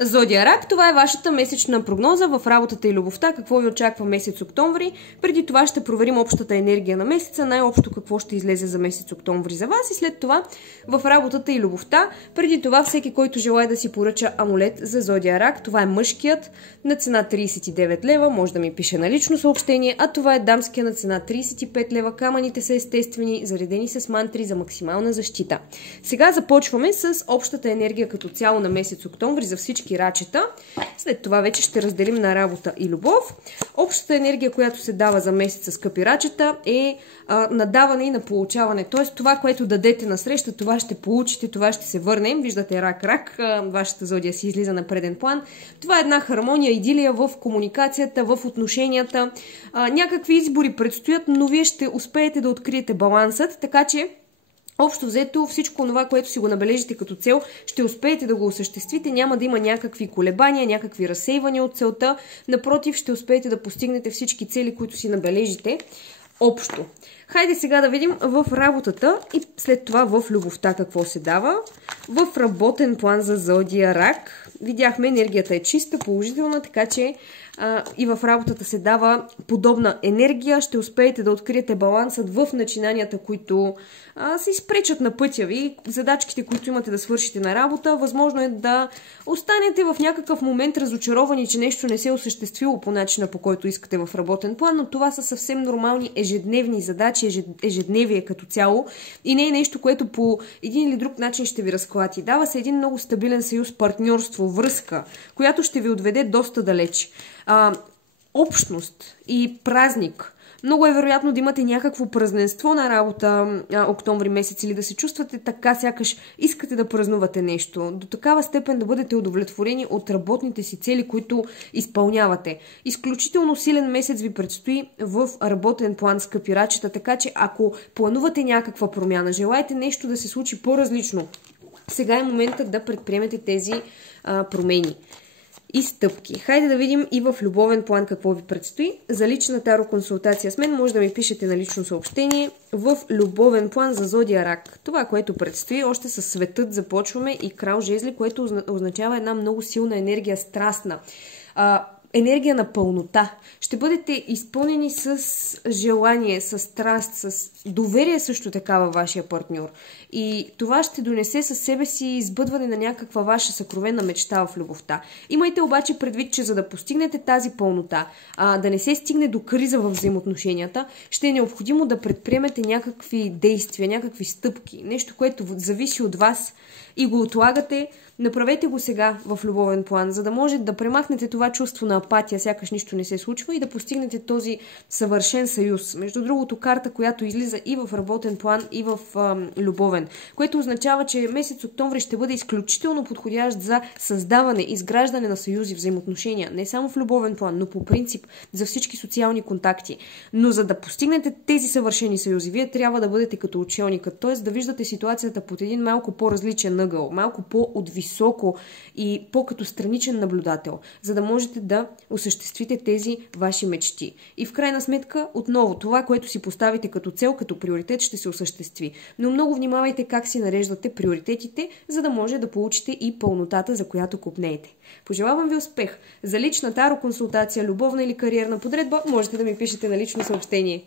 Зодия Рак, това е вашата месечна прогноза в работата и любовта. Какво ви очаква месец октомври? Преди това ще проверим общата енергия на месеца, най-общо какво ще излезе за месец октомври за вас и след това в работата и любовта. Преди това всеки, който желая да си поръча амулет за Зодия Рак, това е мъжкият на цена 39 лева, може да ми пише на лично съобщение, а това е дамския на цена 35 лева. Камъните са естествени, заредени с мантри за максимална защита. Сега започваме с общата енергия като цяло на месец октомври за всички рачета. След това вече ще разделим на работа и любов. Общата енергия, която се дава за месеца, скъпи рачета, е на даване и на получаване. Тоест това, което дадете на среща, това ще получите, това ще се върне. Виждате рак, вашата зодия си излиза на преден план. Това е една хармония, идилия в комуникацията, в отношенията. Някакви избори предстоят, но вие ще успеете да откриете балансът, така че общо взето всичко това, което си го набележите като цел, ще успеете да го осъществите, няма да има някакви колебания, някакви разсейвания от целта. Напротив, ще успеете да постигнете всички цели, които си набележите общо. Хайде сега да видим в работата и след това в любовта какво се дава. В работен план за Зодия Рак видяхме, енергията е чиста, положителна, така че и в работата се дава подобна енергия. Ще успеете да откриете балансът в начинанията, които се изпречат на пътя ви, задачките, които имате да свършите на работа. Възможно е да останете в някакъв момент разочаровани, че нещо не се е осъществило по начина, по който искате в работен план, но това са съвсем нормални ежедневни задачи, ежедневие като цяло и не е нещо, което по един или друг начин ще ви разклати. Дава се един много стабилен съюз, партньорство, връзка, която ще ви отведе доста далеч. Общност и празник. Много е вероятно да имате някакво празненство на работа октомври месец или да се чувствате така, сякаш искате да празнувате нещо. До такава степен да бъдете удовлетворени от работните си цели, които изпълнявате. Изключително силен месец ви предстои в работен план, скъпи рачета, така че ако планувате някаква промяна, желаете нещо да се случи по-различно, сега е моментът да предприемете тези промени и стъпки. Хайде да видим и в любовен план какво ви предстои. За лична таро консултация с мен може да ми пишете на лично съобщение. В любовен план за Зодия Рак. Това, което предстои, още със светът започваме и крал жезли, което означава една много силна енергия, страстна. Енергия на пълнота. Ще бъдете изпълнени с желание, с страст, с доверие също така във вашия партньор. И това ще донесе със себе си избъдване на някаква ваша съкровена мечта в любовта. Имайте обаче предвид, че за да постигнете тази пълнота, да не се стигне до криза в взаимоотношенията, ще е необходимо да предприемете някакви действия, някакви стъпки, нещо, което зависи от вас и го отлагате. Направете го сега в любовен план, за да може да премахнете това чувство на апатия, сякаш нищо не се случва и да постигнете този съвършен съюз. Между другото, карта, която излиза и в работен план, и в любовен, което означава, че месец октомври ще бъде изключително подходящ за създаване, изграждане на съюзи, взаимоотношения, не само в любовен план, но по принцип за всички социални контакти. Но за да постигнете тези съвършени съюзи, вие трябва да бъдете като учелникът, т.е. да виждате ситуацията под един малко по-различен ъгъл, малко по-отвисоко и по-като страничен наблюдател, за да можете да осъществите тези ваши мечти. И в крайна сметка, отново, това, което си поставите като цел, като приоритет, ще се осъществи. Но много внимавайте как си нареждате приоритетите, за да може да получите и пълнотата, за която копнеете. Пожелавам ви успех! За лична таро консултация, любовна или кариерна подредба, можете да ми пишете на лично съобщение.